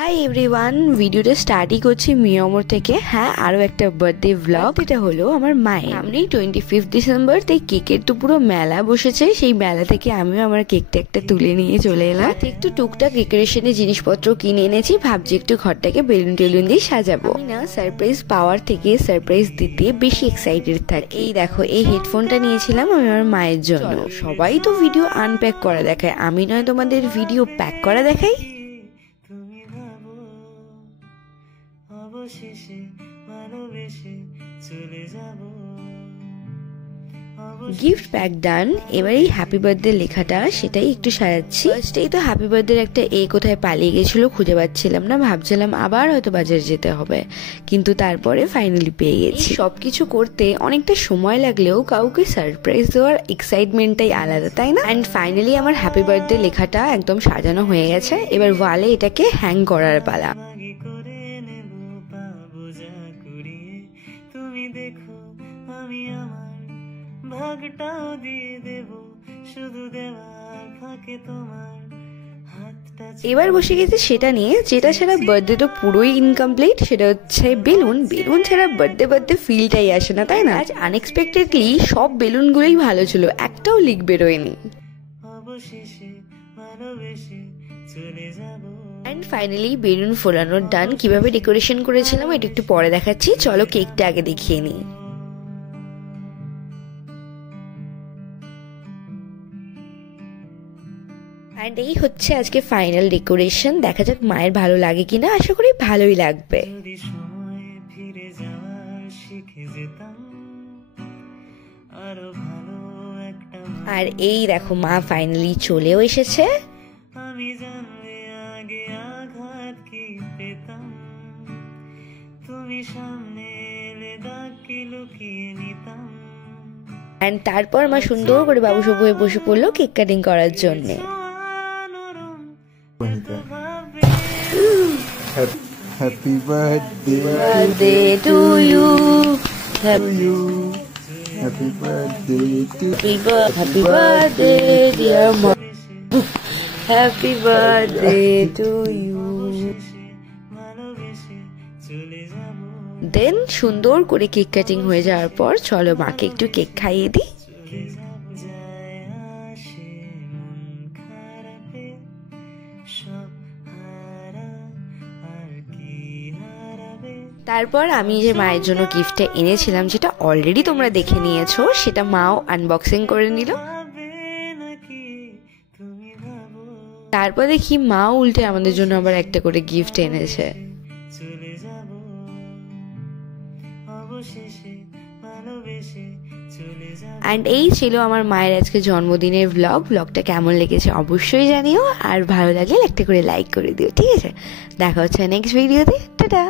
Hi everyone, ভিডিওটা স্টার্টই করছি মিয়ামোর থেকে। হ্যাঁ, আরও একটা বার্থডে ব্লগ। এটা হলো আমার মায়ের। সামনেই 25 ডিসেম্বর, তাই কেকের তো পুরো মেলা বসেছে। সেই মেলা থেকে আমিও আমার কেকটা একটা তুলে নিয়ে চলে এলাম। একটু টুকটাক ডেকোরেশনের জিনিসপত্র কিনে এনেছি, ভাবছি একটু ঘরটাকে বেলুন টেলুন দিয়ে সাজাবো। আমি না সারপ্রাইজ পাওয়ার থেকে সারপ্রাইজ দিতে বেশি এক্সাইটেড থাকি। এই দেখো, এই হেডফোনটা নিয়েছিলাম আমি আমার মায়ের জন্য। সবাই তো ভিডিও আনপ্যাক করা দেখায়, আমি নয় তোমাদের ভিডিও প্যাক করা দেখাই। গিফট প্যাক ডান। এবার এই হ্যাপি বার্থডে লেখাটা সেটাই একটু সাজাচ্ছি। ফার্স্টেই তো হ্যাপি বার্থডে একটা কোথায় পালিয়ে গেছিল, খুঁজে পাচ্ছিলাম না, ভাবছিলাম আবার হয়তো বাজারে যেতে হবে, কিন্তু তারপরে ফাইনালি পেয়ে গেছি। সবকিছু করতে অনেকটা সময় লাগলেও কাউকে সারপ্রাইজ দেওয়ার এক্সাইটমেন্টটাই আলাদা, তাই না? অ্যান্ড ফাইনালি আমার হ্যাপি বার্থডে লেখাটা একদম সাজানো হয়ে গেছে। এবার ওয়ালে এটাকে হ্যাং করার পালা। ভাগটাও দিয়ে দেব, শুধু দেওয়ার ফাঁকে তোমার হাতটা। এবার বসে গেছে সেটা নিয়ে, যেটা ছাড়া বার্থডে তো পুরোই ইনকমপ্লিট, সেটা হচ্ছে বেলুন। বেলুন ছাড়া বার্থডে ফিলটাই আসে না, তাই না? আজ আনএক্সপেক্টেডলি সব বেলুনগুলোই ভালো ছিল, একটাও লিক বেরোয়নি। অবশেষে ভালোবেসে চলে যাব। অ্যান্ড ফাইনালি বেলুন ফোলানোর ডান। কিভাবে ডেকোরেশন করেছিলাম এটা একটু পরে দেখাচ্ছি, চলো কেকটা আগে দেখিয়ে নিই। অ্যান্ড এই হচ্ছে আজকে ফাইনাল ডেকোরেশন। দেখা যাক মায়ের ভালো লাগে কিনা, আশা করি ভালোই লাগবে। আর এই দেখো মা ফাইনালি চলেও এসেছে। আমি জানলে আগে আঘাত কি পেতাম, তুমি সামনে এলে দাগ কি লুকিয়ে নিতাম। অ্যান্ড তারপর মা সুন্দর করে বাবু সবু হয়ে বসে পড়লো কেক কাটিং করার জন্যে। Happy birthday to you. Happy birthday to you. Happy birthday dear mom. Happy birthday to you. দেন সুন্দর করে কেক কাটিং হয়ে যাওয়ার পর চলো মাকে একটু কেক খাইয়ে দিই। তারপর আমি যে মায়ের জন্য গিফটটা এনেছিলাম, যেটা অলরেডি তোমরা দেখে নিয়েছো, সেটা মাও আনবক্সিং করে নিল। তারপর দেখি মা উল্টে আমাদের জন্য আবার একটা করে গিফট এনেছে। অ্যান্ড এই ছিল আমার মায়ের আজকে জন্মদিনের ব্লগটা কেমন লেগেছে অবশ্যই জানিও, আর ভালো লাগলে একটা করে লাইক করে দিও, ঠিক আছে? দেখা হচ্ছে নেক্সট ভিডিওতে। টাটা।